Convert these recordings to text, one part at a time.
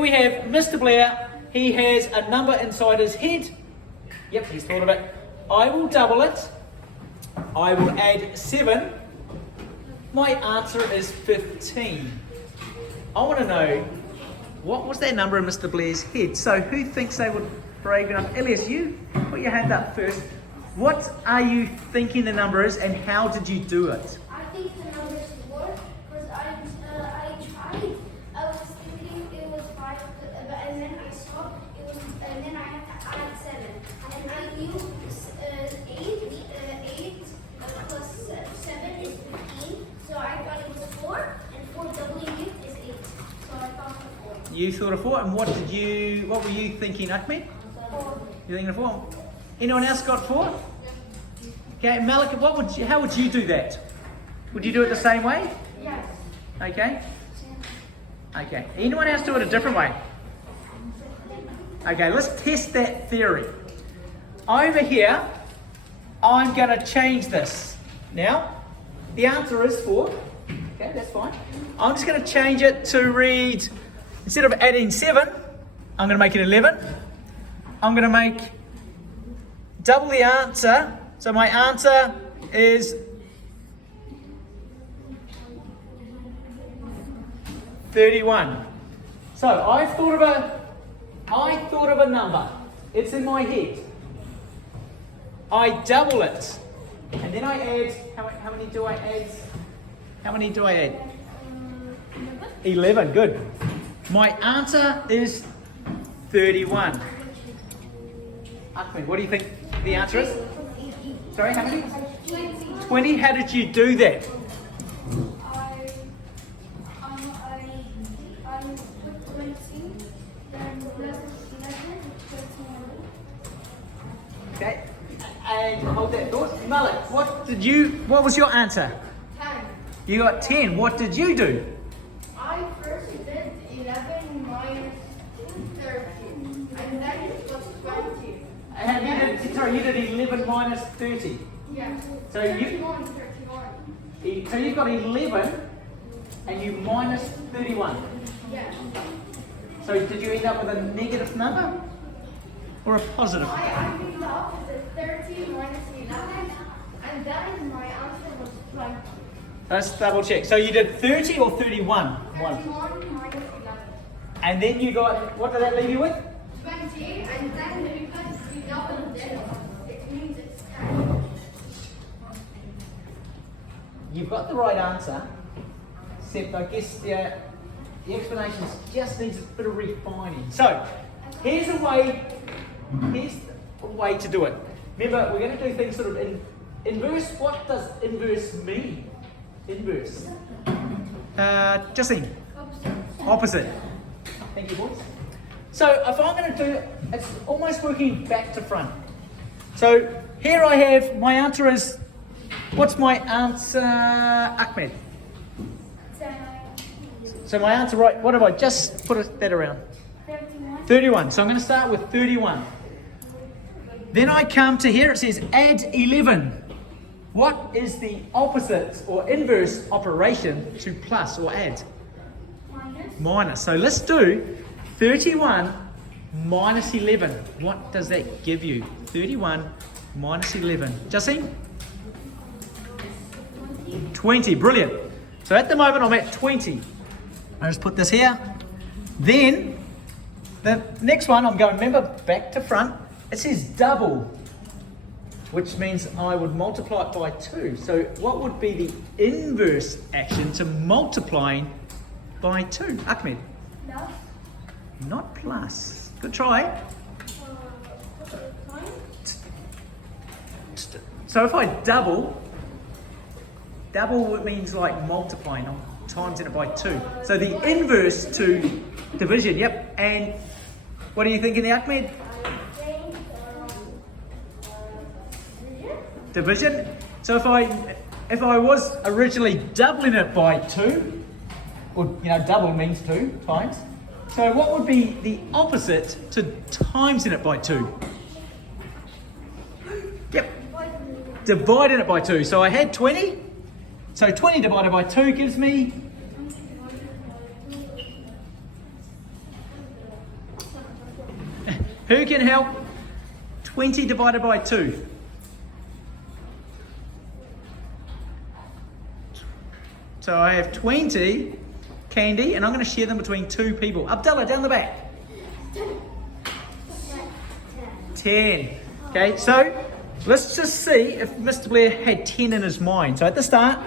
here we have Mr. Blair. He has a number inside his head. Yep, he's thought of it. I will double it. I will add 7. My answer is 15. I want to know, what was that number in Mr. Blair's head? So who thinks they would brave enough? Elias, you put your hand up first. What are you thinking the number is, and how did you do it? I think the number is 4 because I tried. I was thinking it was 5, and then I saw it was, and then I had to add 7, and I knew 8 plus 7 is 15. So I thought it was 4, and 4 doubling it is 8. So I thought of 4. You thought of 4, and what were you thinking, Ahmed? 4. You're thinking of 4. Anyone else got 4? Okay, Malika, how would you do that? Would you do it the same way? Yes. Okay. Okay. Anyone else do it a different way? Okay, let's test that theory. Over here, I'm going to change this. Now, the answer is 4. Okay, that's fine. I'm just going to change it to read, instead of adding 7, I'm going to make it 11. I'm going to make double the answer. So my answer is 31. So I thought of a number. It's in my head. I double it, and then I add. How many do I add? How many do I add? 11. Good. My answer is 31. Ahmed, what do you think the answer is? Sorry, how many? 20. How did you do that? I put 20, then plus 11, 13. Okay. And hold that thought. Malik, what was your answer? 10. You got 10. What did you do? I first did 11 minus 13, and then it was 20. You did 11 minus 30. Yeah. So 31. So you've got 11 and you minus 31. Yeah. So did you end up with a negative number or a positive? I did the opposite, 13 minus 11, and then my answer was 20. Let's double check. So you did 30 or 31? 31 minus 11. And then you got, what did that leave you with? 20, and then because we doubled it, it means it's 10. You've got the right answer, except I guess the explanation just needs a bit of refining. So here's a way to do it. Remember, we're going to do things sort of in inverse. What does inverse mean? Inverse. Justine. Opposite. Thank you, boys. So if I'm going to do, it's almost working back to front. So here I have, my answer is, what's my answer, Ahmed? So my answer, right, what have I just put that around? 31. 31. So I'm going to start with 31. Then I come to here, it says add 11. What is the opposite or inverse operation to plus or add? Minus. So let's do 31 minus 11. What does that give you? 31 minus 11. Justine? 20. Brilliant. So at the moment I'm at 20. I just put this here. Then the next one I'm going, remember, back to front. It says double, which means I would multiply it by 2. So what would be the inverse action to multiplying by 2? Ahmed? Plus. Not plus. Good try. So if I double means like multiplying, I'm timesing it by 2. So the inverse to division, yep. And what are you thinking there, Ahmed? Division. So if I was originally doubling it by 2, or double means 2 times. So what would be the opposite to timesing it by 2? Yep. Dividing it by 2. So I had 20. So 20 divided by 2 gives me Who can help? 20 divided by 2. So I have 20 candy, and I'm going to share them between 2 people. Abdullah, down the back. 10. Okay, so let's just see if Mr. Blair had 10 in his mind. So at the start,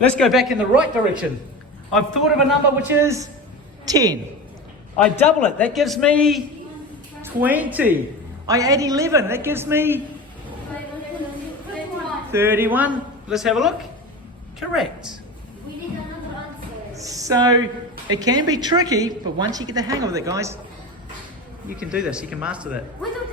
let's go back in the right direction. I've thought of a number which is 10. I double it, that gives me 20. I add 11, that gives me 31. Let's have a look. Correct. We need another answer. So it can be tricky, but once you get the hang of it, guys, you can do this. You can master that. Without